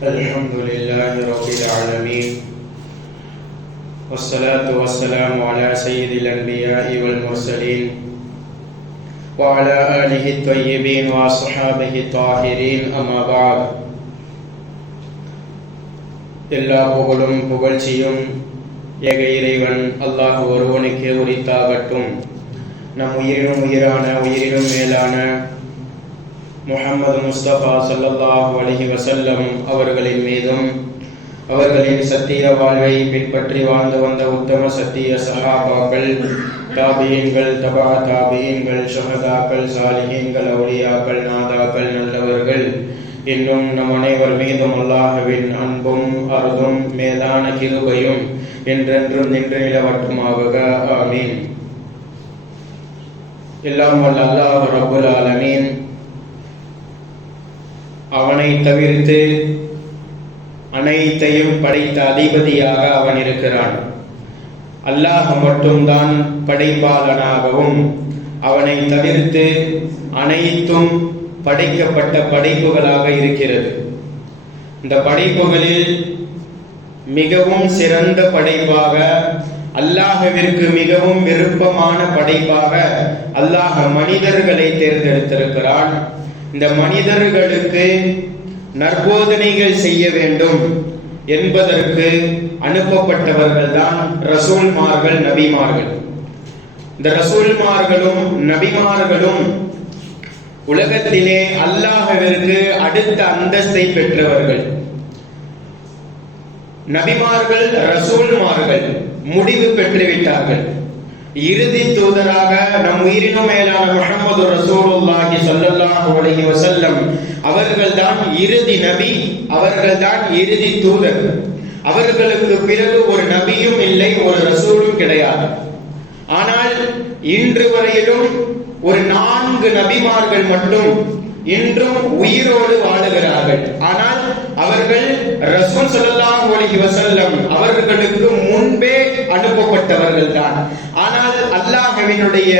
الحمد لله رب العالمين والصلاة والسلام على سيد الأنبياء والمرسلين وعلى آله الطيبين وأصحابه الطاهرين أما بعد எல்லா புகழும் புகழ்ச்சியும் ஏக இறைவன் அல்லாஹ் ஒருவனுக்கே உரித்தாகட்டும் நம் உயிரினும் உயிரான உயிரினும் மேலான முகமது முஸ்தபா ஸல்லல்லாஹு அலஹி வசல்லம் அவர்களின் மீதும் அவர்களின் சத்திய வாழ்வை பின்பற்றி வாழ்ந்து வந்த உத்தம சத்திய சஹாபாக்கள் தாபியங்கள் தபா தாபியங்கள் ஷஹதாக்கள் சாலிகங்கள் அவுளியாக்கள் நாதாக்கள் நல்லவர்கள். இன்னும் நம் அனைவர் மீதும் அல்லாஹவின் அன்பும் அருதும் மேலான கிருபையும் என்றென்றும் நின்று நிலவட்டுமாக ஆமீன். எல்லாம் வல்ல அல்லாஹ் ரப்புல் ஆலமீன். அவனை தவிர்த்து அனைத்தையும் படைத்த அதிபதியாக அவன் இருக்கிறான். அல்லாஹ் மட்டும்தான் படைப்பாளனாகவும் அவனை தவிர்த்து அனைத்தும் படைக்கப்பட்ட படைப்புகளாக இருக்கிறது. இந்த படைப்புகளில் மிகவும் சிறந்த படைப்பாக அல்லாஹவிற்கு மிகவும் விருப்பமான படைப்பாக அல்லாஹ மனிதர்களை தேர்ந்தெடுத்திருக்கிறான். இந்த மனிதர்களுக்கு நற்போதனைகள் செய்ய வேண்டும் என்பதற்கு அனுப்பப்பட்டவர்கள் தான் ரசூல்மார்கள் நபிமார்கள். இந்த ரசூல்மார்களும் நபிமார்களும் உலகத்திலே அல்லாஹவிற்கு அடுத்த அந்தஸ்தை பெற்றவர்கள். நபிமார்கள் ரசூல்மார்கள் முடிவு பெற்றுவிட்டார்கள். இறுதி தூதராக நம் உயிரினும் மேலான முகமது ரசூலுல்லாஹி சல்லல்லாஹு அலைஹி வஸல்லம் அவர்கள்தான் இறுதி நபி அவர்கள்தான் இறுதி தூதர். அவர்களுக்கு பிறகு ஒரு நபியும் இல்லை ஒரு ரசூலும் கிடையாது. ஆனால் இன்று வரையிலும் ஒரு நான்கு நபிமார்கள் மட்டும் இன்றும் உயிரோடு வாழுகிறார்கள். ஆனால் அவர்கள் ரசூல் சொல்லலாம் அலைஹி வசல்லம் அவர்களுக்கு முன்பே அனுப்பப்பட்டவர்கள் தான் அல்லாஹவினுடைய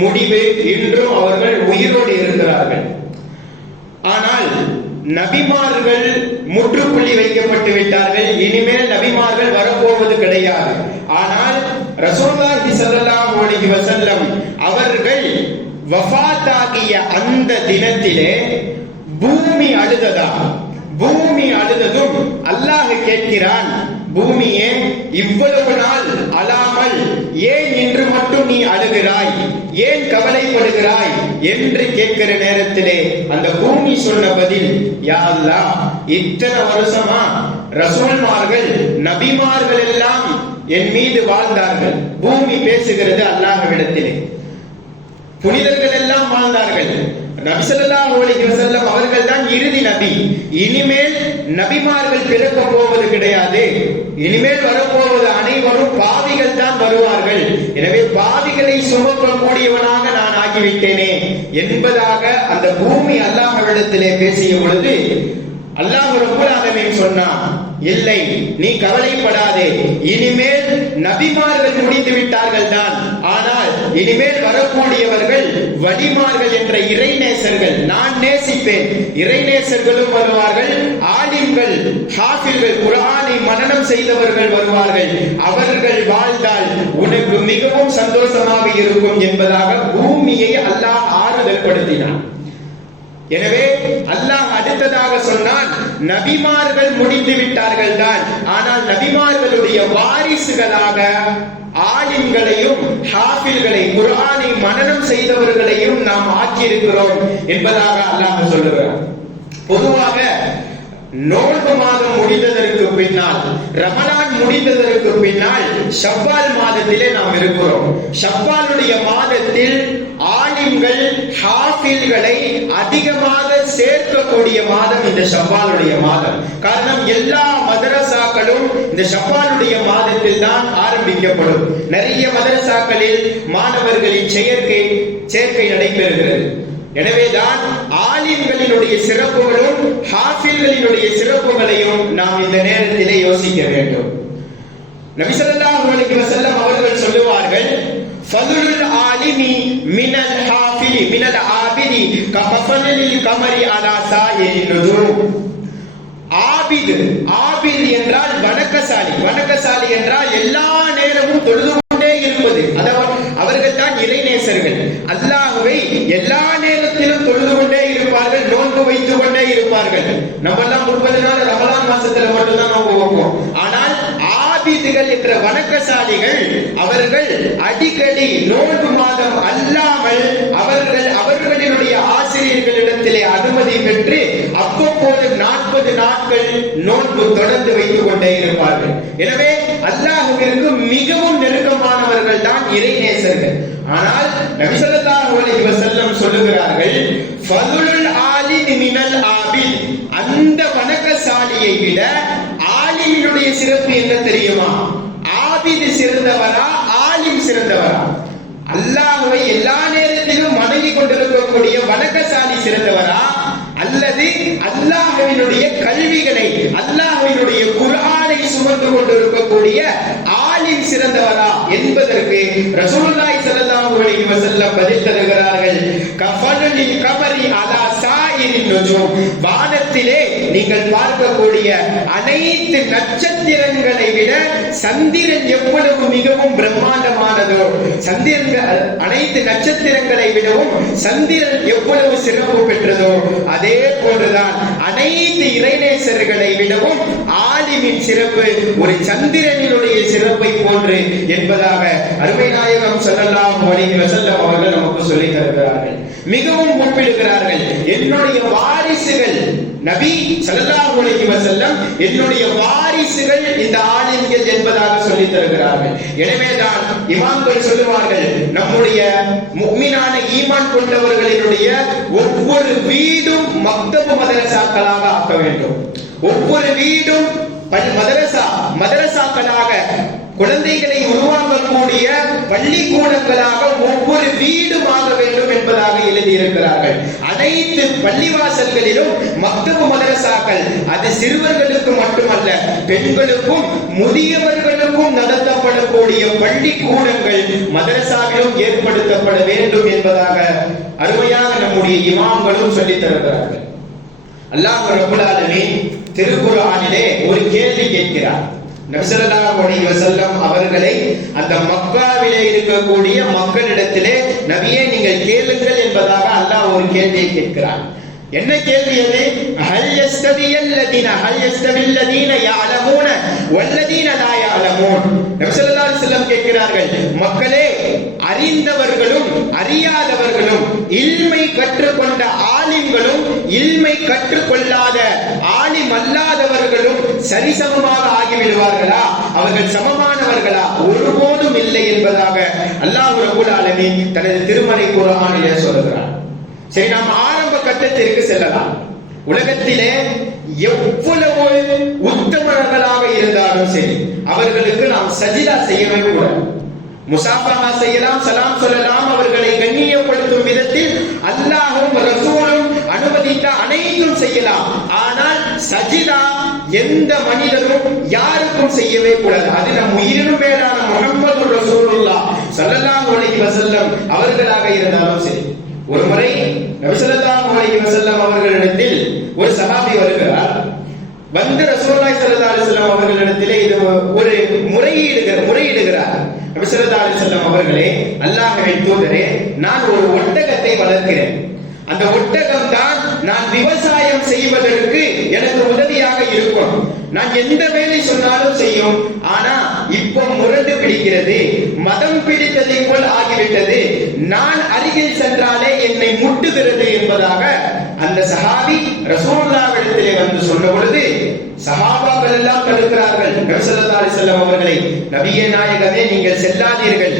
முடிவு இன்றும் அவர்கள் உயிரோடு இருக்கிறார்கள். ஆனால் நபிமார்கள் முற்றுப்புள்ளி வைக்கப்பட்டு விட்டார்கள். இனிமேல் நபிமார்கள் வரப்போவது கிடையாது. ஆனால் ரசூலுல்லாஹி ஸல்லல்லாஹு அலைஹி வசல்லம் அவர்கள் வஃபாத்தாகிய அந்த தினத்திலே பூமி அழுததா? பூமி அழுததும் அல்லாஹ் கேட்கிறான் பூமியே இவ்வளவு நாள் அழாமல் ஏன் இன்று மட்டும் நீ அழுகிறாய்? ஏன் கவலைப்படுகிறாய் என்று கேட்கிற நேரத்திலே அந்த பூமி சொன்ன பதில் யாரெல்லாம் இத்தனை வருஷமா ரசூல்மார்கள் நபிமார்கள் எல்லாம் என் மீது வாழ்ந்தார்கள். பூமி பேசுகிறது அல்லாஹ்விடத்திலே. புனிதர்கள் எல்லாம் வாழ்ந்தார்கள். நபிசல்லா அலைஹி வஸல்லம் அவர்கள் தான் இறுதி நபி. இனிமேல் நபிமார்கள் பிறக்க போவது கிடையாது. இனிமேல் வரப்போவது அனைவரும் பாவிகள் தான் வருவார்கள். எனவே பாவிகளை சுமக்கக்கூடியவனாக நான் ஆகிவிட்டேனே என்பதாக அந்த பூமி அல்லாஹ்விடத்திலே பேசிய பொழுது அல்லாஹ் ரப்பல் ஆலமீன் சொன்னான் இல்லை நீ கவலைப்படாதே. இனிமேல் நபிமார்கள் முடித்து விட்டார்கள் தான். இனிமேல் வரக்கூடியவர்கள் வடிமார்கள் என்ற இறைநேசர்கள். நான் நேசிப்பேன். இறைநேசர்களும் வருவார்கள். ஆலிம்கள் ஹாஃபில்கள் குரானை மனனம் செய்தவர்கள் வருவார்கள். அவர்கள் வாழ்ந்தால் உனக்கு மிகவும் சந்தோஷமாக இருக்கும் என்பதாக பூமியை அல்லாஹ் ஆறுதல் படுத்தினான் எனவே அல்லாஹ் அடுத்ததாக சொன்னான் நபிமார்கள் முடிந்து விட்டார்கள் தான் ஆனால் நபிமார்களுடைய வாரிசுகளாக ஆலிம்களையும் ஹாஃபில்களை குரானை மனநம் செய்தவர்களையும் நாம் ஆக்கியிருக்கிறோம் என்பதாக அல்லாஹ் சொல்லுகிறார் பொதுவாக நோன்பு மாதம் முடிந்ததற்கு பின்னால் ரமலான் முடிந்ததற்கு பின்னால் ஷவ்வால் மாதத்திலே நாம் இருக்கிறோம். ஷவ்வாலுடைய மாதத்தில் ஆலிம்கள் ஹாஃபில்களை அதிகமாக சேர்க்கக்கூடிய மாதம் இந்த ஷவ்வாலுடைய மாதம். காரணம் எல்லா மதரசாக்களும் இந்த ஷவ்வாலுடைய மாதத்தில் தான் ஆரம்பிக்கப்படும். நிறைய மதரசாக்களில் மாணவர்களின் செயற்கை சேர்க்கை நடைபெறுகிறது. எனவேதான் ஆலிம்களினுடைய சிறப்புகளும் ஹாஃபில்களினுடைய சிறப்புகளையும் நாம் இந்த நேரத்திலே யோசிக்க வேண்டும். நபிசல்லாஹு அலைஹி வஸல்லம் அவர்கள் சொல்லுவார்கள் ஃபதுலுல் ஆலிமி மினல் ஹாஃபிலி மினல் ஆபிதி கஃபலில் கமரி அலா சாயிரி நுதும் ஆபித் ஆபிது என்றால் வணக்கசாலி. வணக்கசாலி என்றால் எல்லா நேரமும் தொழுது கொண்டே இருப்பது. அதாவது அவர்கள் தான் இறைநேசர்கள். அல்லாஹுவை எல்லா நேரத்திலும் தொழுது கொண்டே இருப்பார்கள் நோன்பு வைத்துக் கொண்டே இருப்பார்கள். நம்ம எல்லாம் முப்பது நாள் ரமலான் மாசத்துல மட்டும்தான் நோன்பு வைப்போம். ஆனால் ஆபிதுகள் என்ற வணக்கசாலிகள் அவர்கள் அடிக்கடி நோன்பு மாதம் அல்லாமல் அவர்கள் அவர்களினுடைய ஆசிரியர்களிடத்திலே அனுமதி பெற்று அவ்வப்போது நாற்பது நாட்கள் நோன்பு தொடர்ந்து வைத்துக் கொண்டே இருப்பார்கள். எனவே அல்லாஹுவிற்கு மிகவும் நெருக்கமானவர்கள் தான் இறை நேசர்கள் ஆனால் நபிசல்லாஹு அலைஹி வஸல்லம் சொல்லுகிறார்கள் ஃபதுலுல் ஆலிம் மினல் ஆபித் அந்த வணக்கசாலியை விட ஆலிமினுடைய சிறப்பு என்ன தெரியுமா? ஆபிது சிறந்தவரா ஆலிம் சிறந்தவரா? அல்லாஹுவை எல்லா நேரத்திலும் வணங்கி கொண்டிருக்கக்கூடிய வணக்கசாலி சிறந்தவரா? அல்லது அல்லாஹுவினுடைய கல்விகளை அல்லாஹுவினுடைய குரானை சுமந்து கொண்டிருக்கக்கூடிய ஆலிம் சிறந்தவரா என்பதற்கு ரசூலுல்லாஹி ஸல்லல்லாஹு அலைஹி வஸல்லம் பதில் தருகிறார்கள். கஃபனுல் கபரி அலா சாயிரின் நுஜூம். வானத்திலே நீங்கள் பார்க்கக்கூடிய அனைத்து நட்சத்திரங்களை விட சந்திரன் எவ்வளவு மிகவும் பிரம்மாண்டமானதோ சந்திரங்கள் அனைத்து நட்சத்திரங்களை விடவும் சந்திரன் எவ்வளவு சிறப்பு பெற்றதோ அதே போன்றுதான் அனைத்து இறைநேசர்களை விடவும் ஆ ஆதிவின் சிறப்பு ஒரு சந்திரனினுடைய சிறப்பை போன்று என்பதாக அருமை நாயகம் ஸல்லல்லாஹு அலைஹி வசல்லம் அவர்கள் நமக்கு சொல்லி தருகிறார்கள். மிகவும் குறிப்பிடுகிறார்கள் என்னுடைய வாரிசுகள் நபி ஸல்லல்லாஹு அலைஹி வசல்லம் என்னுடைய வாரிசுகள் இந்த ஆலிம்கள் என்பதாக சொல்லி தருகிறார்கள். எனவேதான் இமாம்கள் சொல்லுவார்கள் நம்முடைய முக்மினான ஈமான் கொண்டவர்களினுடைய ஒவ்வொரு வீடும் மக்தபு மதரசாக்களாக ஆக்க வேண்டும். ஒவ்வொரு வீடும் பல்- மதரசா மதரசாக்களாக குழந்தைகளை உருவாக்கக்கூடிய பள்ளிக்கூடங்களாக ஒவ்வொரு வீடும் ஆக வேண்டும் என்பதாக எழுதியிருக்கிறார்கள். அனைத்து பள்ளிவாசல்களிலும் மக்தபு மதரசாக்கள் அது சிறுவர்களுக்கு மட்டுமல்ல பெண்களுக்கும் முதியவர்களுக்கும் நடத்தப்படக்கூடிய பள்ளிக்கூடங்கள் மதரசாவிலும் ஏற்படுத்தப்பட வேண்டும் என்பதாக அருமையாக நம்முடைய இமாம்களும் சொல்லித் தருகிறார்கள். அல்லாஹ் ரப்பல் திருக்குறானிலே ஒரு கேள்வி கேட்கிறார். நபிசல்லாஹு அலைஹி வஸல்லம் அவர்களை அந்த மக்காவிலே இருக்கக்கூடிய மக்களிடத்திலே நபியே நீங்கள் கேளுங்கள் என்பதாக அல்லாஹ் ஒரு கேள்வியை கேட்கிறார் என்ன கேள்வி அது? ஹல் யஸ்தவியல்லதீன ஹல் யஸ்தவில்லதீன யஅலமூன வல்லதீன லா யஅலமூன். நபி ஸல்லல்லாஹு அலைஹி வஸல்லம் கேட்கிறார்கள் மக்களே அறிந்தவர்களும் அறியாதவர்களும் இல்மை கற்றுக்கொண்ட ஆலிம்களும் இல்மை கற்றுக்கொள்ளாத ஆலிம் அல்லாதவர்களும் சரிசமமாக ஆகிவிடுவார்களா? அவர்கள் சமமானவர்களா? ஒருபோதும் இல்லை என்பதாக அல்லாஹ் ரபுல் ஆலமீன் தனது திருமலை குர்ஆனிலே சொல்கிறார் சரி நாம் ஆரம்ப கட்டத்திற்கு செல்லலாம். உலகத்திலே எவ்வளவு உத்தமர்களாக இருந்தாலும் சரி அவர்களுக்கு நாம் சஜிதா செய்யவே கூடாது முசாஃபஹா செய்யலாம் சலாம் சொல்லலாம் அவர்களை கண்ணியப்படுத்தும் விதத்தில் அல்லாஹும் அனுமதித்தா அனைத்தும் செய்யலாம். ஆனால் சஜிதா எந்த மனிதரும் யாருக்கும் செய்யவே கூடாது. அது நம் உயிரினும் மேலான முகமது ரசூலுல்லா சல்லல்லாஹு அலைஹி வஸல்லம் அவர்களாக இருந்தாலும் சரி. ஒரு முறை நபி ஸல்லல்லாஹு அலைஹி வஸல்லம் அவர்களிடத்தில் ஒரு சஹாபி வருகிறார். வந்து ரசூலுல்லாஹி ஸல்லல்லாஹு அலைஹி வஸல்லம் அவர்களிடத்திலே இது ஒரு முறையீடுகிற முறையிடுகிறார். நபி ஸல்லல்லாஹு அலைஹி வஸல்லம் அவர்களே அல்லாஹ்வின் தூதரே நான் ஒரு ஒட்டகத்தை வளர்க்கிறேன். அந்த ஒட்டகம் தான் நான் விவசாயம் செய்வதற்கு எனக்கு உதவியாக இருக்கும் நான் எந்த வேலை சொன்னாலும் செய்யும். ஆனா இப்போ முரண்டு பிடிக்கிறது. மதம் பிடித்ததை போல் ஆகிவிட்டது. நான் அருகில் சென்றாலே என்னை முட்டுகிறது என்பதாக அந்த சஹாபி ரசூலுல்லாஹ்விடத்திலே வந்து சொன்ன பொழுது சஹாபாக்கள் எல்லாம் தடுக்கிறார்கள். நபி ஸல்லல்லாஹு அவர்களை நபிய நாயகமே நீங்கள் செல்லாதீர்கள்.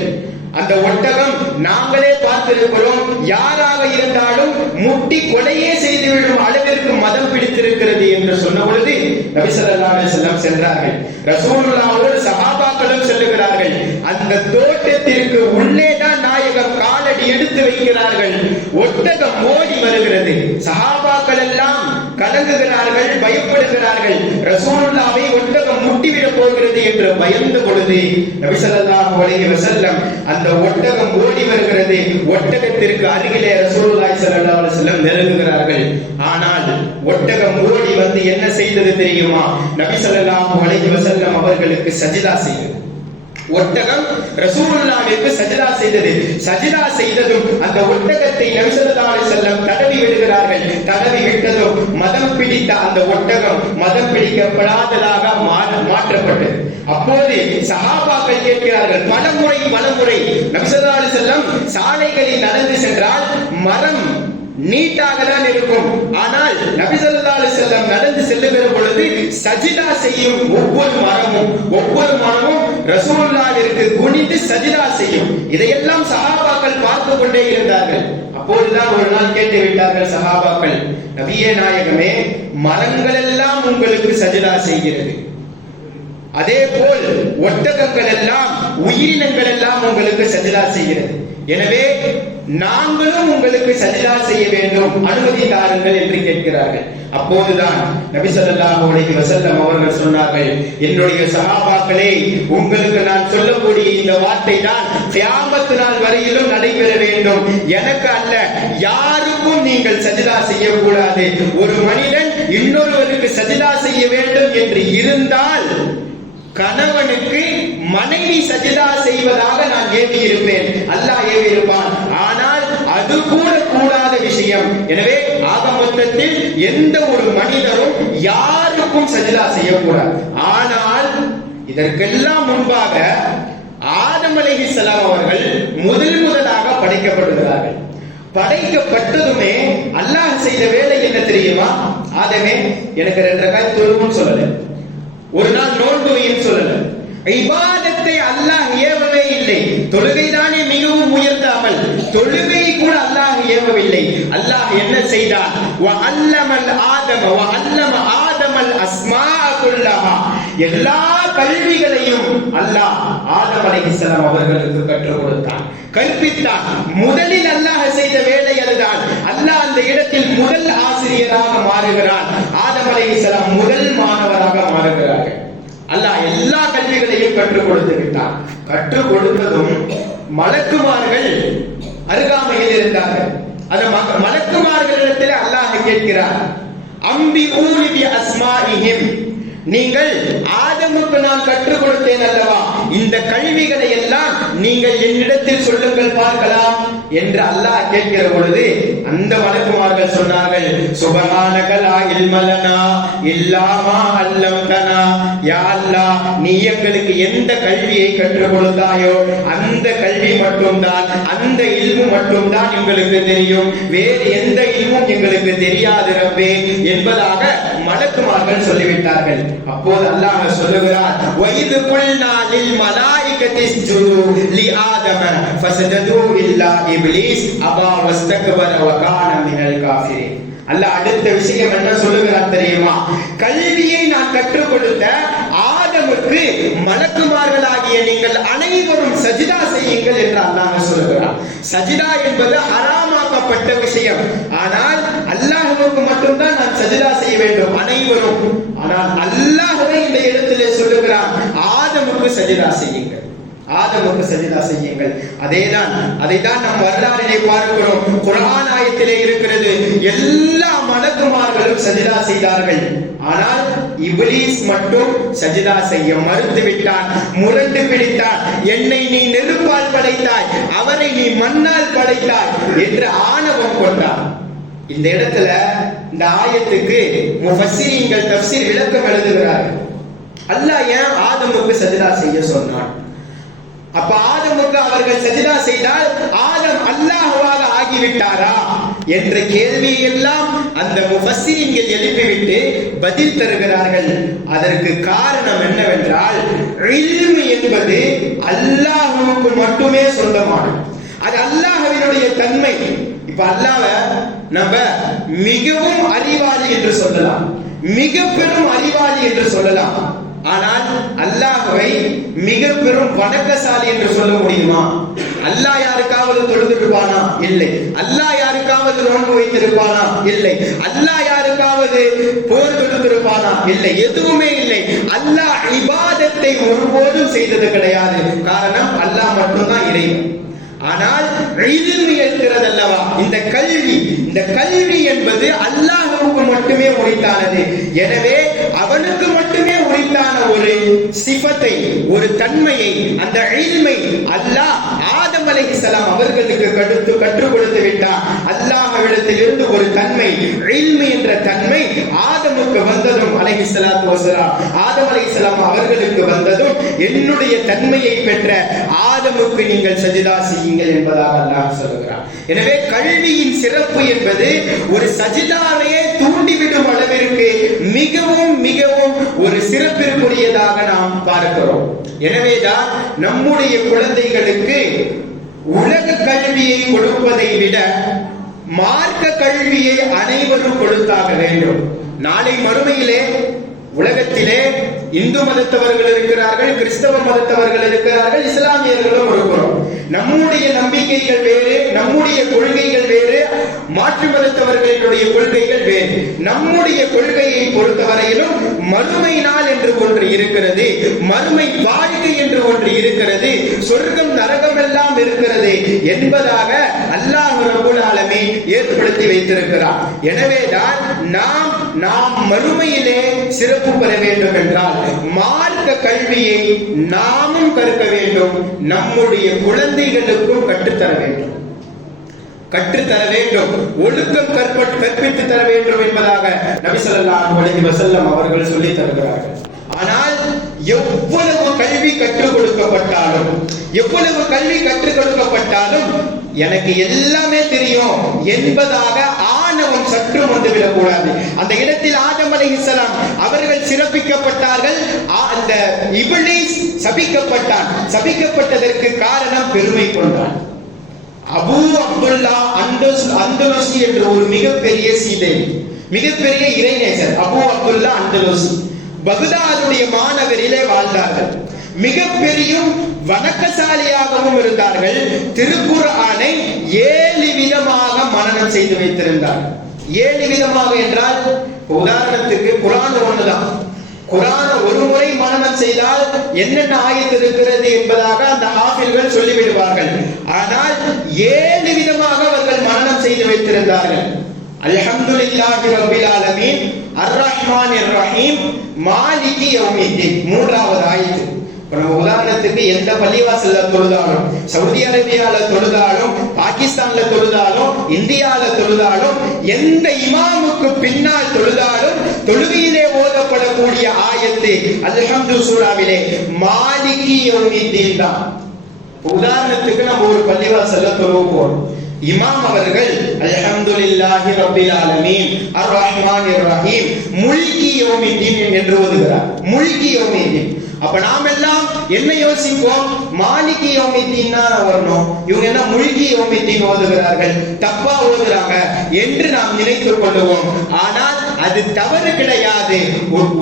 அந்த ஒட்டகம் நாங்களே பார்த்திருக்கிறோம். யாராக இருந்தாலும் முட்டி கொலையே செய்துவிடும் அளவிற்கு மதம் பிடித்திருக்கிறது என்று சொன்ன பொழுது நபி ஸல்லல்லாஹு சென்றார்கள். ரசூலுல்லாவோடு சகாபாக்களும் செல்லுகிறார்கள். அந்த தோட்டத்திற்கு உள்ளே தான் நாயகம் காலடி எடுத்து வைக்கிறார்கள். ஒட்டகம் ஓடி வருகிறது. சஹாபாக்கள் எல்லாம் கலங்குகிறார்கள் பயப்படுகிறார்கள். ரசூலுல்லாவை ஒட்டகம் முட்டிவிடப் போகிறது என்று பயந்த பொழுது நபி ஸல்லல்லாஹு அலைஹி வஸல்லம் அந்த ஒட்டகம் ஓடி வருகிறது. ஒட்டகத்திற்கு அருகிலே ரசூலுல்லாஹி ஸல்லல்லாஹு அலைஹி வஸல்லம் நெருங்குகிறார்கள். ஆனால் ஒட்டகம் ஓடி வந்து என்ன செய்தது தெரியுமா? நபி ஸல்லல்லாஹு அலைஹி வஸல்லம் அவர்களுக்கு சஜிதா செய்தது. ஒட்டகம் ரசூலுல்லாவிற்கு சஜிதா செய்தது. சஜிதா செய்ததும் அந்த ஒட்டகத்தை நபி செல்லம் தடவி விடுகிறார்கள். தடவி விட்டதும் மதம் பிடித்த அந்த ஒட்டகம் மதம் பிடிக்கப்படாததாக மா- மாற்றப்பட்டது. அப்போது சகாபாக்கள் கேட்கிறார்கள் பலமுறை பலமுறை நபி செல்லம் சாலைகளில் நடந்து சென்றால் மரம் நீட்டாக தான் இருக்கும். ஆனால் நபிசல்லாலு செல்லம் நடந்து செல்லுகிற பொழுது சஜிதா செய்யும் ஒவ்வொரு மரமும் ஒவ்வொரு மரமும் ரசூல்லாவிற்கு குனிந்து சஜிதா செய்யும். இதையெல்லாம் சகாபாக்கள் பார்த்து கொண்டே இருந்தார்கள். அப்போதுதான் ஒரு நாள் கேட்டு விட்டார்கள் சகாபாக்கள் நபியே நாயகமே மரங்கள் எல்லாம் உங்களுக்கு சஜிதா செய்கிறது. அதே போல் ஒட்டகங்கள் எல்லாம் உயிரினங்கள் எல்லாம் உங்களுக்கு சஜிதா செய்கிறது. எனவே நாங்களும் உங்களுக்கு சஜிதா செய்ய வேண்டும். அனுமதி தாருங்கள் என்று கேட்கிறார்கள். அப்போதுதான் நபி ஸல்லல்லாஹு அலைஹி வசல்லம் அவர்கள் சொன்னார்கள் என்னுடைய சகாபாக்களே உங்களுக்கு நான் சொல்லக்கூடிய இந்த வார்த்தை தான் கியாமத் நாள் வரையிலும் நடைபெற வேண்டும். எனக்கு அல்ல யாருக்கும் நீங்கள் சஜிதா செய்யக்கூடாது. ஒரு மனிதன் இன்னொருவருக்கு சஜிதா செய்ய வேண்டும் என்று இருந்தால் கணவனுக்கு மனைவி சஜிதா செய்வதாக நான் ஏவி இருப்பேன் அல்லாஹ் ஏவி இருப்பான் ஆனால் அது கூட கூடாத விஷயம். எனவே ஆக மொத்தத்தில் எந்த ஒரு மனிதரும் யாருக்கும் சஜிதா செய்யக்கூடாது. ஆனால் இதற்கெல்லாம் முன்பாக ஆதம் அலைஹிஸ்ஸலாம் அவர்கள் முதல் முதலாக படைக்கப்படுகிறார்கள். படைக்கப்பட்டதுமே அல்லாஹ் செய்த வேலை என்ன தெரியுமா? ஆதமே எனக்கு ரெண்டு ரகாய் தொழுவும் சொல்லல. ஒரு நாள் நோன்பு வைன்னு சொல்லல. இபாதத்தை அல்லாஹ் ஏவவே இல்லை. தொழுகைதானே மிகவும் உயர்ந்த அமல் தொழுகை கூட அல்லாஹ் ஏவவில்லை. அல்லாஹ் என்ன செய்தான் வ அல்லமல் ஆதம வ அல்லம ஆதமல் அஸ்மா குல்லஹா. எல்லா கல்விகளையும் அல்லாஹ் ஆதம் அலைஹிஸ்ஸலாம் அவர்களுக்கு கற்றுக் கொடுத்தான். கற்பித்தான். முதலில் அல்லாஹ் செய்த வேலை அதுதான். அல்லாஹ் அந்த இடத்தில் முதல் ஆசிரியராக மாறுகிறான். ஆதம் அலைஹிஸ்ஸலாம் முதல் மாணவராக மாறுகிறார்கள். அல்லாஹ் எல்லா கல்விகளையும் கற்றுக் கொடுத்து விட்டான். கற்றுக் கொடுத்ததும் மலக்குமார்கள் அருகாமையில் இருந்தார்கள். அந்த மலக்குமார்களிடத்தில் அல்லாஹ் கேட்கிறார். அம்பி ஊரிபி அஸ்மாஇஹிம். நீங்கள் ஆதமுக்கு நான் கற்றுக் கொடுத்தேன் அல்லவா? இந்த கல்விகளை எல்லாம் நீங்கள் என்னிடத்தில் சொல்லுங்கள் பார்க்கலாம். என்று அல்லாஹ் கேட்கிற பொழுது அந்த மலக்குமார்கள் சொன்னார்கள் சுபஹானகலா இல்மலனா இல்லாமா அல்லம்தனா. யா அல்லாஹ் நீ எங்களுக்கு எந்த கல்வியை கற்றுக் கொடுத்தாயோ அந்த கல்வி மட்டும்தான் அந்த இல்மு மட்டும்தான் எங்களுக்கு தெரியும். வேறு எந்த இல்மும் எங்களுக்கு தெரியாது ரப்பே என்பதாக மலக்குமார்கள் சொல்லிவிட்டார்கள். அப்போது அல்லாஹ் சொல்லுகிறார் வயது குல்னா லில் மலாயிகத்தி இஸ்ஜுது லி ஆதம ஃபஸஜது இல்லா இப்லீஸ் அபா வஸ்தக்பர வ கான மினல் காஃபிரின் அல்ல அடுத்த விஷயம் என்ன சொல்லுகிறான் தெரியுமா? கல்வியை நான் கற்றுக் கொடுத்த ஆதமுக்கு மலக்குமார்களாகிய நீங்கள் அனைவரும் சஜிதா செய்யுங்கள் என்று அல்லாஹ் சொல்லுகிறான். சஜிதா என்பது ஹராமாக்கப்பட்ட விஷயம். ஆனால் அல்லாஹுக்கு மட்டும்தான் நான் சஜிதா செய்ய வேண்டும் அனைவரும். ஆனால் அல்லாஹ்வே இந்த இடத்திலே சொல்லுகிறான் ஆதமுக்கு சஜிதா செய்யுங்கள். ஆதமுக்கு சஜிதா செய்யுங்கள் அதேதான் அதைதான் நம் வரலாறிலே பார்க்கிறோம். குரான் ஆயத்திலே இருக்கிறது. எல்லா மலக்குமார்களும் சஜிதா செய்தார்கள். ஆனால் இவ்லீஸ் மட்டும் சஜிதா செய்ய மறுத்து விட்டான் முரண்டு பிடித்தான். என்னை நீ நெருப்பால் படைத்தாய் அவரை நீ மண்ணால் படைத்தாய் என்று ஆணவம் கொண்டான். இந்த இடத்துல இந்த ஆயத்துக்கு முஃபஸ்ஸீரீன்கள் தஃப்சீர் விளக்கம் எழுதுகிறார்கள். அல்லாஹ் ஏன் ஆதமுக்கு சஜிதா செய்ய சொன்னான்? அப்ப ஆதமுக்கு அவர்கள் சஜிதா செய்தால் ஆதம் அல்லாஹுவாக ஆகிவிட்டாரா என்ற கேள்வியை எல்லாம் அந்த முஃபஸ்ஸீரீன்கள் எழுப்பிவிட்டு பதில் தருகிறார்கள். அதற்கு காரணம் என்னவென்றால் இல்மு என்பது அல்லாஹுவுக்கு மட்டுமே சொந்தமானது. அது அல்லாஹவினுடைய தன்மை. இப்ப அல்லாஹ நம்ம மிகவும் அறிவாளி என்று சொல்லலாம். மிக பெரும் அறிவாளி என்று சொல்லலாம். ஆனால் அல்லாஹுவை மிக பெரும் வணக்கசாலி என்று சொல்ல முடியுமா? அல்லாஹ் யாருக்காவது தொழுதிருப்பானா இல்லை. அல்லாஹ் யாருக்காவது நோன்பு வைத்திருப்பானா? இல்லை. அல்லாஹ் யாருக்காவது போர் தொடுத்திருப்பானா? இல்லை. எதுவுமே இல்லை. அல்லாஹ் இபாதத்தை ஒருபோதும் செய்தது கிடையாது. காரணம் அல்லாஹ் மட்டும்தான் இறைவன். ஆனால் இல்மு இருக்கிறதல்லவா? இந்த கல்வி இந்த கல்வி என்பது அல்லாஹுக்கு மட்டுமே உரித்தானது. எனவே அவனுக்கு மட்டுமே உரித்தான ஒரு சிபத்தை ஒரு தன்மையை அந்த இல்மை அல்லாஹ் ஆதம் அலைஹிஸ்ஸலாம் அவர்களுக்கு கடுத்து கற்றுக் கொடுத்து விட்டார் அல்லாஹ்விடத்தில் இருந்து ஒரு தன்மை எழுமை என்ற தன்மை ஆதமுக்கு வந்ததும் அலைஹிஸ்ஸலாத்து வசலாம் ஆதம் அலைஹிஸ்ஸலாம் அவர்களுக்கு வந்ததும் என்னுடைய தன்மையை பெற்ற ஆதமுக்கு நீங்கள் சஜிதா செய்யுங்கள். என்பதாக அல்லாஹ் சொல்கிறார் எனவே கல்வியின் சிறப்பு என்பது ஒரு சஜிதாவையே தூண்டிவிடும் அளவிற்கு மிகவும் மிகவும் ஒரு சிறப்பிற்குரியதாக நாம் பார்க்கிறோம். எனவேதான் நம்முடைய குழந்தைகளுக்கு உலக கல்வியை கொடுப்பதை விட மார்க்க கல்வியை அனைவரும் கொடுத்தாக வேண்டும். நாளை மறுமையிலே உலகத்திலே இந்து மதத்தவர்கள் இருக்கிறார்கள் கிறிஸ்தவ மதத்தவர்கள் இருக்கிறார்கள் இஸ்லாமியர்களும் இருக்கிறோம். நம்முடைய நம்பிக்கைகள் வேறு நம்முடைய கொள்கைகள் வேறு மாற்று மதத்தவர்களுடைய கொள்கைகள் வேறு. நம்முடைய கொள்கையை பொறுத்தவரையிலும் மறுமை நாள் என்று ஒன்று இருக்கிறது மறுமை வாழ்க்கை என்று ஒன்று இருக்கிறது சொர்க்கம் நரகம் எல்லாம் இருக்கிறது என்பதாக அல்லாஹ் ரபுல் ஆலமீன் ஏற்படுத்தி வைத்திருக்கிறார். எனவேதான் நாம் நாம் மறுமையிலே சிறப்பு பெற வேண்டும் என்றால் மார்க்க கல்வியை நாமும் கற்க வேண்டும் நம்முடைய குழந்தைகளுக்கும் கற்றுத்தர வேண்டும். கற்றுத்தர வேண்டும். ஒழுக்கம் கற்பித்து தர வேண்டும் என்பதாக நபி அலைஹி அவர்கள் சொல்லி தருகிறார்கள். ஆனால் எவ்வளவு கல்வி கற்றுக் கொடுக்கப்பட்டாலும் எவ்வளவு கல்வி கற்றுக் கொடுக்கப்பட்டாலும் எனக்கு எல்லாமே தெரியும் என்பதாக ஆணவம் சற்று வந்துவிடக் கூடாது அந்த இடத்தில் ஆதம் இஸ்லாம் அவர்கள் சிறப்பிக்கப்பட்டார்கள். அந்த இவளே சபிக்கப்பட்டான். சபிக்கப்பட்டதற்கு காரணம் பெருமை கொண்டான். அபு அப்துல்லா அண்டஸ் அந்தலுசி என்ற ஒரு மிகப்பெரிய சீதை. மிகப்பெரிய இறைநேசர் அபூ அப்துல்லா அந்தலுசி பகுதாதுடைய மாநகரிலே வாழ்ந்தார்கள். மிகப்பெரிய வணக்கசாலியாகவும் இருந்தார்கள். திருக்குர்ஆனை ஏழு விதமாக மனநம் செய்து வைத்திருந்தார். ஏழு விதமாக என்றால் உதாரணத்துக்கு குரான் ஒண்ணுதான். குரான ஒரு முறை மனனம் செய்தால் என்னென்ன ஆயத்து இருக்கிறது என்பதாக அந்த ஹாஃபில்கள் சொல்லிவிடுவார்கள். ஆனால் ஏழு விதமாக அவர்கள் மனனம் செய்து வைத்திருந்தார்கள். அல்ஹம்துலில்லாஹி ரப்பில் ஆலமீன் அர் ரஹ்மானிர் ரஹீம் மாலிகி யௌமித்தீன். மூன்றாவது ஆயத்து. நம்ம உதாரணத்துக்கு எந்த பள்ளிவாசல்ல தொழுதாலும் சவுதி அரேபியால தொழுதாலும் பாகிஸ்தான்ல தொழுதாலும் இந்தியால தொழுதாலும் எந்த இமாமுக்கு பின்னால் தொழுதாலும் தொழுகையிலே ஓதப்படக்கூடிய ஆயத்து அல்ஹம்து சூராவிலே மாலிகி யோமித்தீன் தான் உதாரணத்துக்கு நம்ம ஒரு பள்ளிவாசல்ல தொழுவு போறோம் இமாம் அவர்கள் அல்ஹம்துலில்லாஹி ரப்பில் ஆலமீன் அர் ரஹ்மானிர் ரஹீம் முல்கி யோமித்தீன் என்று ஓதுகிறார். முல்கி யோமித்தீன். அப்ப நாம் எல்லாம் என்ன யோசிப்போம்? மாலிகி யோமித்தீன் தான் வரணும்? இவங்க என்ன முழுகி யோமித்தீன் ஓதுகிறார்கள்? தப்பா ஓதுறாங்க என்று நாம் நினைத்துக் கொள்ளுவோம். ஆனால் அது தவறு கிடையாது.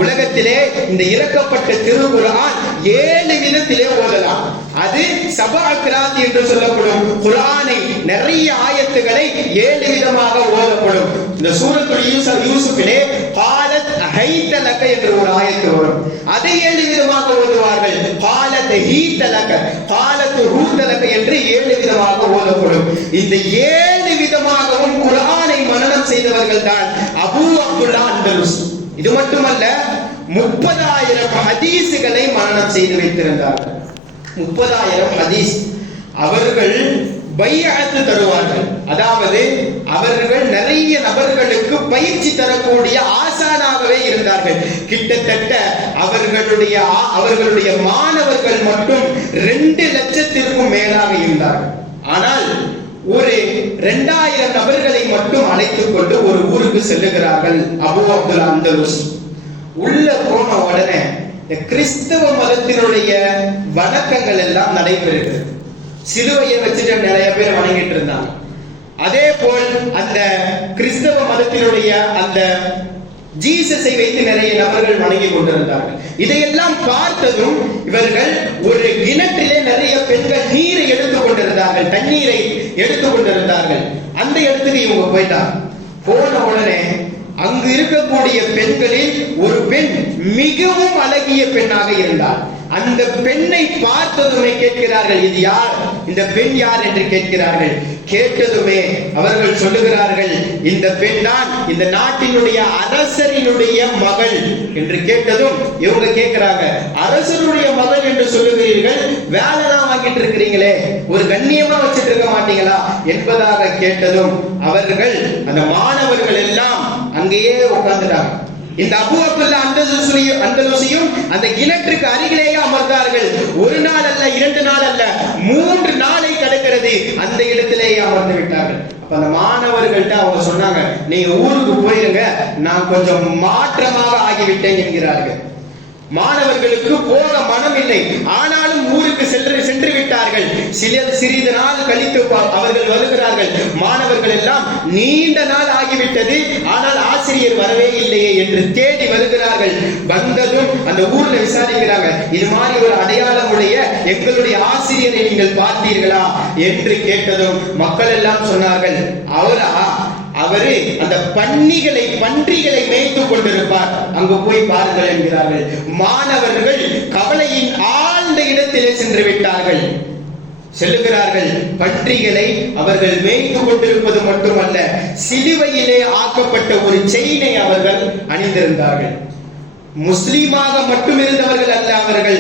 உலகத்திலே இந்த இறக்கப்பட்ட திருக்குர்ஆன் ஏழு விதத்திலே ஓதலாம். அது சபா கிராத் என்று சொல்லப்படும். குரானை நிறைய ஆயத்துகளை ஏழு விதமாக ஓதப்படும். இந்த சூரத்துடைய யூசப் யூசுப்பிலே பாலத் ஹைத்தலக்க என்று ஒரு ஆயத்து வரும். அதை ஏழு விதமாக ஓதுவார்கள். பாலத் ஹீத்தலக்க பாலத்து ரூத்தலக்க என்று ஏழு விதமாக ஓதப்படும். இந்த ஏழு விதமாகவும் குரானை மனநம் செய்தவர்கள் தான் அபூ அப்துல்லா அண்டலுஸ் இது மட்டுமல்ல முப்பதாயிரம் ஹதீஸுகளை மரணம் செய்து வைத்திருந்தார்கள். முப்பதாயிரம் ஹதீஸ். அவர்கள் பையத்து தருவார்கள். அதாவது அவர்கள் நிறைய நபர்களுக்கு பயிற்சி தரக்கூடிய ஆசானாகவே இருந்தார்கள். கிட்டத்தட்ட அவர்களுடைய அவர்களுடைய மாணவர்கள் மட்டும் ரெண்டு லட்சத்திற்கும் மேலாக இருந்தார்கள். ஆனால் ஒரு இரண்டாயிரம் நபர்களை மட்டும் அழைத்துக் கொண்டு ஒரு ஊருக்கு செல்லுகிறார்கள் அபு அப்துல் அந்தலுஸ். உள்ள போன உடனே இந்த கிறிஸ்தவ மதத்தினுடைய வணக்கங்கள் எல்லாம் நடைபெறுகிறது. சிலுவையை வச்சுட்டு நிறைய பேர் வணங்கிட்டு இருந்தாங்க. அதே போல் அந்த கிறிஸ்தவ மதத்தினுடைய அந்த ஜீசஸை வைத்து நிறைய நபர்கள் வணங்கி கொண்டிருந்தார்கள். இதையெல்லாம் பார்த்ததும் இவர்கள் ஒரு கிணற்றிலே நிறைய பெண்கள் நீரை எடுத்துக் கொண்டிருந்தார்கள் தண்ணீரை எடுத்துக் கொண்டிருந்தார்கள். அந்த இடத்துக்கு இவங்க போயிட்டாங்க போன உடனே அங்கு இருக்கக்கூடிய பெண்களில் ஒரு பெண் மிகவும் அழகிய பெண்ணாக இருந்தார் அந்த பெண்ணை பார்த்ததுமே கேட்கிறார்கள் இது யார்? இந்த பெண் யார் என்று கேட்கிறார்கள். கேட்டதுமே அவர்கள் சொல்லுகிறார்கள் இந்த பெண் தான் இந்த நாட்டினுடைய அரசரினுடைய மகள் என்று கேட்டதும் இவங்க கேட்கிறாங்க. அரசருடைய மகள் என்று சொல்லுகிறீர்கள் வேலை தான் வாங்கிட்டு இருக்கிறீங்களே ஒரு கண்ணியமா வச்சிட்டு இருக்க மாட்டீங்களா என்பதாக கேட்டதும் அவர்கள் அந்த மாணவர்கள் எல்லாம் அங்கேயே உட்கார்ந்துட்டாங்க. இந்த அபு அப்துல்லா அந்தலுசியும் அந்தலுசியும் அந்த கிணற்றுக்கு அருகிலேயே அமர்ந்தார்கள். ஒரு நாள் அல்ல இரண்டு நாள் அல்ல மூன்று நாளை கடக்கிறது. அந்த இடத்திலேயே அமர்ந்து விட்டார்கள். அப்ப அந்த மாணவர்கள்ட்ட அவங்க சொன்னாங்க நீங்க ஊருக்கு போயிருங்க நான் கொஞ்சம் மாற்றமாக ஆகிவிட்டேன் என்கிறார்கள். மாணவர்களுக்கு போக மனம் இல்லை. ஆனாலும் ஊருக்கு சென்று சென்று விட்டார்கள். சில சிறிது நாள் கழித்து அவர்கள் வருகிறார்கள். மாணவர்கள் எல்லாம் நீண்ட நாள் ஆகிவிட்டது. ஆனால் ஆசிரியர் வரவே இல்லையே என்று தேடி வருகிறார்கள். வந்ததும் அந்த ஊர்ல விசாரிக்கிறாங்க. இது மாதிரி ஒரு அடையாளம் உடைய எங்களுடைய ஆசிரியரை நீங்கள் பார்த்தீர்களா என்று கேட்டதும் மக்கள் எல்லாம் சொன்னார்கள் அவரா? அவரு அந்த பன்னிகளை பன்றிகளை மேய்த்துக் கொண்டிருப்பார். அங்கு போய் பாருங்கள் என்கிறார்கள். மாணவர்கள் கவலையின் ஆழ்ந்த இடத்திலே சென்று விட்டார்கள். செல்லுகிறார்கள். பன்றிகளை அவர்கள் மேய்ந்து கொண்டிருப்பது மட்டுமல்ல சிலுவையிலே ஆக்கப்பட்ட ஒரு செயினை அவர்கள் அணிந்திருந்தார்கள். முஸ்லீமாக மட்டும் இருந்தவர்கள் அல்ல அவர்கள்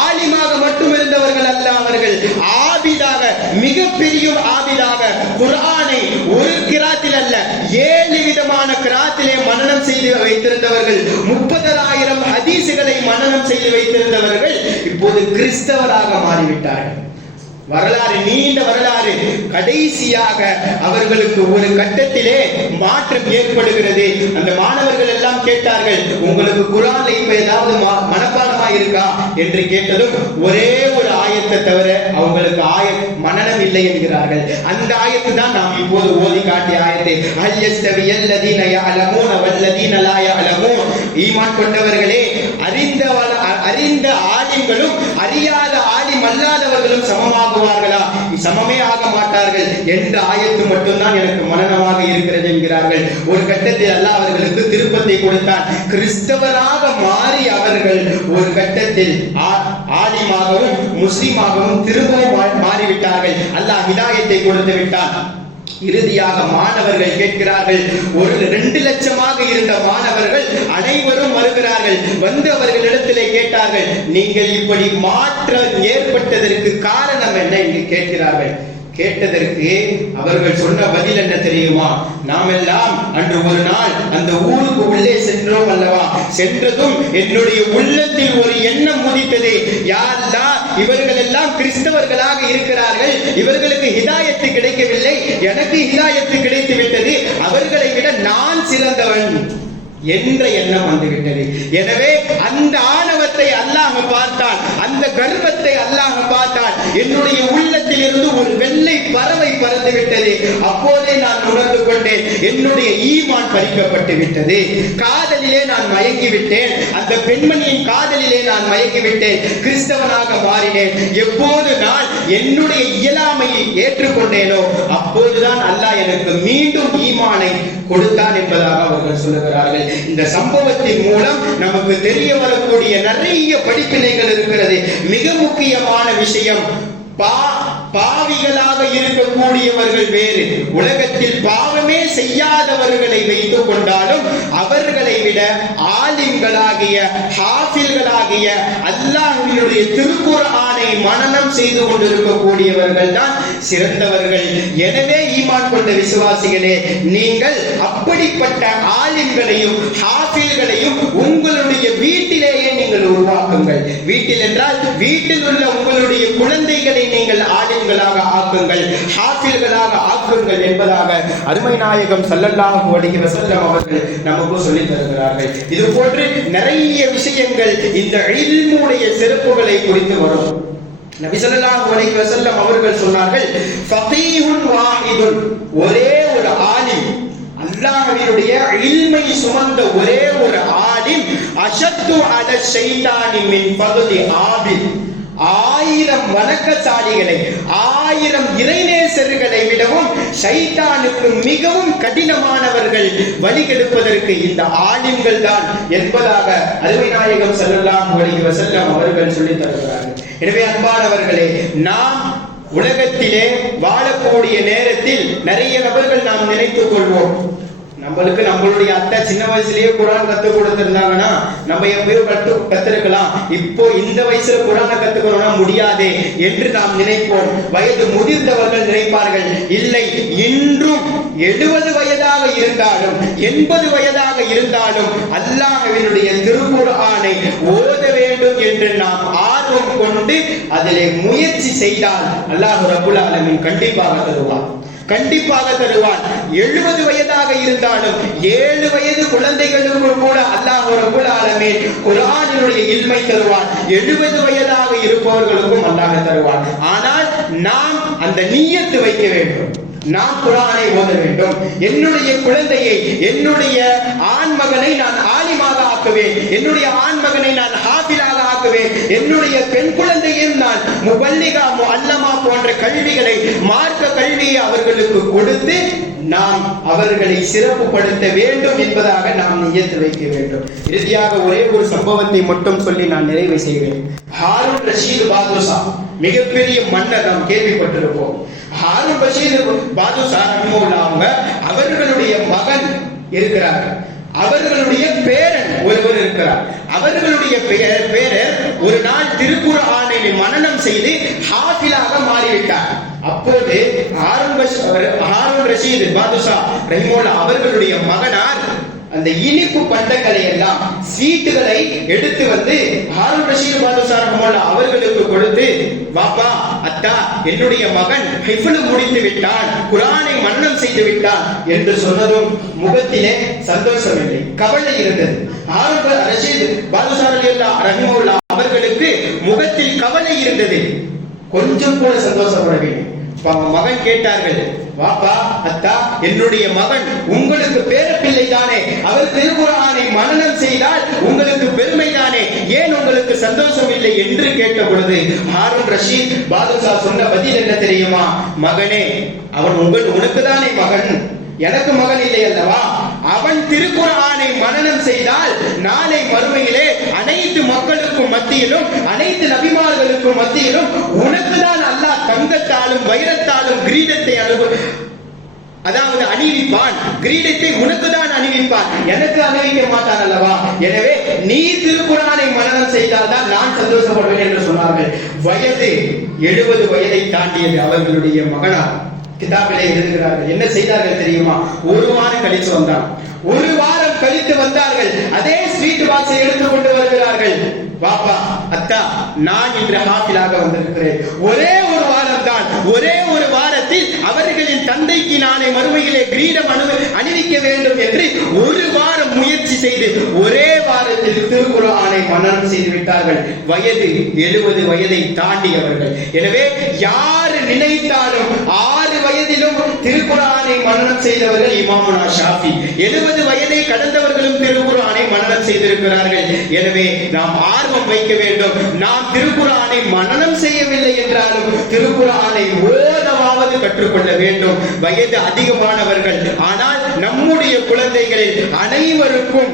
ஆலிமாக மட்டும் இருந்தவர்கள் அல்ல அவர்கள். ஆபிதாக மிகப்பெரிய ஆபிதாக குர்ஆனை ஒரு கிராத்தில் அல்ல ஏழு விதமான கிராத்திலே மனநம் செய்து வைத்திருந்தவர்கள் முப்பதாயிரம் ஹதீசுகளை மனநம் செய்து வைத்திருந்தவர்கள் இப்போது கிறிஸ்தவராக மாறிவிட்டார்கள். வரலாறு நீண்ட வரலாறு. கடைசியாக அவர்களுக்கு ஒரு கட்டத்திலே மாற்றம் ஏற்படுகிறது. அந்த மாணவர்கள் எல்லாம் கேட்டார்கள் உங்களுக்கு குரான் இப்ப ஏதாவது மனப்பாடமா இருக்கா? என்று கேட்டதும் ஒரே ஒரு ஆயத்தை தவிர அவங்களுக்கு ஆய மனநம் இல்லை என்கிறார்கள். அந்த ஆயத்து தான் நாம் இப்போது ஓதி காட்டிய ஆயத்தை. அல்யஸ்தவி அல்லதீன யஅலமூன வல்லதீன லா யஅலமூன். ஈமான் கொண்டவர்களே அறிந்த ஆலிம்களும் அறியாத ஆடி அல்லாதவர்களும் சமமாகுவார்களா? சமமே ஆக மாட்டார்கள். என்ற ஆயத்து மட்டும்தான் எனக்கு மனநமாக இருக்கிறது என்கிறார்கள். ஒரு கட்டத்தில் அல்லாஹ் அவர்களுக்கு திருப்பத்தை கொடுத்தார் கிறிஸ்தவராக மாறி அவர்கள் ஒரு கட்டத்தில் ஆ- ஆலிமாகவும் முஸ்லிமாகவும் திரும்பவும் மா- மாறிவிட்டார்கள். அல்லாஹ் ஹிதாயத்தை கொடுத்து விட்டான். இறுதியாக மாணவர்கள் கேட்கிறார்கள். ஒரு ரெண்டு லட்சமாக இருந்த மாணவர்கள் அனைவரும் வருகிறார்கள். வந்து அவர்களிடத்திலே கேட்டார்கள் நீங்கள் இப்படி மாற்றம் ஏற்பட்டதற்கு காரணம் என்ன? என்று கேட்கிறார்கள். கேட்டதற்கு அவர்கள் சொன்ன பதில் என்ன தெரியுமா? நாம் எல்லாம் அன்று ஒரு நாள் அந்த ஊருக்கு உள்ளே சென்றோம் அல்லவா? சென்றதும் என்னுடைய உள்ளத்தில் ஒரு எண்ணம் முதித்தது யாரெல்லாம் இவர்கள் எல்லாம் கிறிஸ்தவர்களாக இருக்கிறார்கள்? இவர்களுக்கு ஹிதாயத்து கிடைக்கவில்லை. எனக்கு ஹிதாயத்து கிடைத்து விட்டது அவர்களை விட நான் சிறந்தவன். என்ற எண்ணம் வந்துவிட்டது. எனவே அந்த ஆணவத்தை அல்லாஹ் பார்த்தான். அந்த கர்ப்பத்தை அல்லாஹ் பார்த்தான். என்னுடைய உள்ளத்தில் இருந்து ஒரு வெள்ளை பறவை பறந்து விட்டது அப்போதே நான் உணர்ந்து கொண்டேன். என்னுடைய ஈமான் பறிக்கப்பட்டு விட்டது. காதலிலே நான் மயங்கி விட்டேன் அந்த பெண்மணியின் காதலிலே நான் மயங்கி விட்டேன் கிறிஸ்தவனாக மாறினேன். எப்போது நான் என்னுடைய இயலாமையை ஏற்றுக்கொண்டேனோ அப்போதுதான் அல்லாஹ் எனக்கு மீண்டும் ஈமானை கொடுத்தான் என்பதாக அவர்கள் சொல்லுகிறார்கள். இந்த சம்பவத்தின் மூலம் நமக்கு தெரிய வரக்கூடிய நிறைய படிப்பினைகள் இருக்கிறது. மிக முக்கியமான விஷயம் பா பாவிகளாக இருக்கக்கூடியவர்கள் வேறு. உலகத்தில் பாவமே செய்யாதவர்களை வைத்துக் கொண்டாலும் அவர்களை விட ஆலிம்களாகிய ஹாஃபில்களாகிய அல்லாஹ்வினுடைய திருக்குர்ஆனை மனநம் செய்து கொண்டிருக்கக்கூடியவர்கள் தான் சிறந்தவர்கள். எனவே ஈமான் கொண்ட விசுவாசிகளே நீங்கள் அப்படிப்பட்ட ஆலிம்களையும் ஹாஃபில்களையும் உங்களுடைய வீட்டிலேயே நீங்கள் உருவாக்குங்கள். வீட்டில் என்றால் வீட்டில் உள்ள உங்களுடைய குழந்தைகளை நீங்கள் ஆலிம்களாக ஆக்குங்கள் ஹாஃபில்களாக ஆக்குங்கள் என்பதாக அருமை நாயகம் ஸல்லல்லாஹு அலைஹி வஸல்லம் அவர்கள் நமக்கு சொல்லி தருகிறார்கள். இது போன்று நிறைய விஷயங்கள் இந்த இல்முடைய சிறப்புகளை குறித்து வரும். நபி ஸல்லல்லாஹு அலைஹி வஸல்லம் அவர்கள் சொன்னார்கள் ஃபகீஹுன் வாஹிதுன். ஒரே ஒரு ஆலிம் அல்லாஹ்வினுடைய இல்மை சுமந்த ஒரே ஒரு ஆலிம் அஷத்து அல ஷைதானி மின் பகுதி ஆபில் ஆயிரம் வணக்கசாலிகளை ஆயிரம் இறைநேசர்களை விடவும் ஷைத்தானுக்கு மிகவும் கடினமானவர்கள் வழிகெடுப்பதற்கு இந்த ஆலிம்கள் தான் என்பதாக அருமை நாயகம் ஸல்லல்லாஹு செல்லம் அவர்கள் சொல்லித் தருகிறார்கள் எனவே அன்பானவர்களே நாம் உலகத்திலே வாழக்கூடிய நேரத்தில் நிறைய நபர்கள் நாம் நினைத்துக் கொள்வோம் நம்மளுக்கு நம்மளுடைய அத்தை சின்ன வயசுலயே குரான் கத்து கொடுத்திருந்தாங்கன்னா நம்ம எப்பயோ கத்து கத்திருக்கலாம். இப்போ இந்த வயசுல குரானை கத்துக்கணும்னா முடியாதே என்று நாம் நினைப்போம். வயது முதிர்ந்தவர்கள் நினைப்பார்கள் இல்லை இன்றும் எழுபது வயதாக இருந்தாலும் எண்பது வயதாக இருந்தாலும் அல்லாஹ்வினுடைய ஆணை ஓத வேண்டும் என்று நாம் ஆர்வம் கொண்டு அதிலே முயற்சி செய்தால் அல்லாஹ் ரபுல் ஆலமின் கண்டிப்பாக தருவார் கண்டிப்பாக தருவான். எழுபது வயதாக இருந்தாலும் ஏழு வயது குழந்தைகளுக்கு கூட அல்லாஹ் ரபுல் ஆலமீன் குர்ஆனினுடைய இல்மை தருவான். எழுபது வயதாக இருப்பவர்களுக்கும் அல்லாஹ் தருவான். ஆனால் நாம் அந்த நீயத்து வைக்க வேண்டும். நான் குரானை ஓத வேண்டும். என்னுடைய குழந்தையை என்னுடைய ஆண் மகனை நான் ஆலிமாக ஆக்குவேன். என்னுடைய ஆண் மகனை நான் ஆகவே என்னுடைய பெண் குழந்தையும் நான் முபல்லிகா அல்லமா போன்ற கல்விகளை மார்க்க கல்வியை அவர்களுக்கு கொடுத்து நாம் அவர்களை சிறப்புப்படுத்த வேண்டும் என்பதாக நாம் நியத்து வைக்க வேண்டும். இறுதியாக ஒரே ஒரு சம்பவத்தை மட்டும் சொல்லி நான் நிறைவு செய்கிறேன். ஹாரூன் ரஷீது பாதுஷா மிகப்பெரிய மன்னர் நாம் கேள்விப்பட்டிருப்போம். ஹாரூன் ரஷீது பாதுஷா அவங்க அவர்களுடைய மகன் இருக்கிறார்கள். அவர்களுடைய பேரன் ஒருவர் இருக்கிறார். அவர்களுடைய பெயர் பேரர் ஒரு நாள் திருக்குர்ஆனை மனநம் செய்து ஹாஃபிலாக மாறிவிட்டார். அப்போது ஹாரூன் பஷ்- ஹாரூன் ரஷீத் பாதுஷா ரஹிமோல்லா அவர்களுடைய மகனார் அந்த இனிப்பு பண்டங்களை எல்லாம் சீட்டுகளை எடுத்து வந்து ஹாரூன் ரஷீத் பாதுஷா ரஹிமுல்லா அவர்களுக்கு கொடுத்து பாப்பா அத்தா என்னுடைய மகன் ஹிஃப்னு முடித்து விட்டான் குரானை மன்னம் செய்து விட்டான் என்று சொன்னதும் முகத்திலே சந்தோஷம் இல்லை கவலை இருந்தது. ஹாரூன் ரஷீத் பாதுஷா ரஹிமுல்லா அவர்களுக்கு முகத்தில் கவலை இருந்தது. கொஞ்சம் கூட சந்தோஷப்படவில்லை. மகன் கேட்டார்கள் பாப்பா அத்தா என்னுடைய மகன் உங்களுக்கு பேரப்பிள்ளை தானே அவர் திருக்குறானை மனநம் செய்தால் உங்களுக்கு பெருமை தானே ஏன் உங்களுக்கு சந்தோஷம் இல்லை என்று கேட்ட பொழுது ஹாரூன் ரஷீத் பாதுஷா சொன்ன பதில் என்ன தெரியுமா? மகனே அவன் உங்கள் உனக்கு தானே மகன். எனக்கு மகன் இல்லை அல்லவா? அவன் திருக்குறானை மரணம் செய்தால் நாளை மறுமையிலே அனைத்து மக்களுக்கும் மத்தியிலும் அனைத்து நபிமார்களுக்கும் மத்தியிலும் உனக்கு தான் அல்லாஹ் தங்கத்தாலும் வைரத்தாலும் கிரீடத்தை அனுபவ அதாவது அணிவிப்பான். கிரீடத்தை உனக்கு தான் அணிவிப்பான். எனக்கு அணிவிக்க மாட்டான் அல்லவா? எனவே நீ திருக்குறானை மரணம் செய்தால் தான் நான் சந்தோஷப்படுவேன் என்று சொன்னார்கள். வயது எழுபது வயதை தாண்டியது அவர்களுடைய மகனார். கிதாபிலே எழுதுகிறார்கள் என்ன செய்தார்கள் தெரியுமா? ஒரு வாரம் கழித்து வந்தான். ஒரு வாரம் கழித்து வந்தார்கள். அதே ஸ்வீட் பாக்ஸை எடுத்து கொண்டு வருகிறார்கள். பாப்பா அத்தா நான் இன்று ஹாஃபிலாக வந்திருக்கிறேன். ஒரே ஒரு வாரம் தான் ஒரே ஒரு வாரத்தில் அவர்களின் தந்தைக்கு நாளை மறுமையிலே கிரீடம் அணு அணிவிக்க வேண்டும் என்று ஒரு வாரம் முயற்சி செய்து ஒரே வாரத்தில் திருக்குறானை மன்னனம் செய்து விட்டார்கள். வயது எழுபது வயதை தாண்டியவர்கள். எனவே யார் நினைத்தாலும் ஆ வயதிலும் திருக்குறானை மன்னனம் செய்தவர்கள் இமாமுனா ஷாஃபி. எழுபது வயதை கடந்தவர்களும் திருக்குறானை மன்னனம் செய்திருக்கிறார்கள். எனவே நாம் ஆர்வம் வைக்க வேண்டும். நாம் திருக்குறானை மனனம் செய்யவில்லை என்றாலும் திருக்குறானை ஓதவாவது கற்றுக்கொள்ள வேண்டும். வயது அதிகமானவர்கள் ஆனால் நம்முடைய குழந்தைகளில் அனைவருக்கும்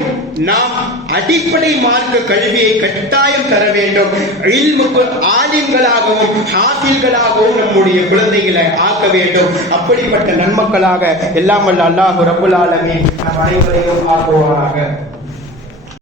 நாம் அடிப்படை மார்க்க கல்வியை கட்டாயம் தர வேண்டும். இல்முக்கு ஆலிம்களாகவும் ஹாசில்களாகவும் நம்முடைய குழந்தைகளை ஆக்க வேண்டும். அப்படிப்பட்ட நன்மக்களாக எல்லாம் வல்ல அல்லாஹ் ரபுல் ஆலமே நம் அனைவரையும் ஆக்குவாராக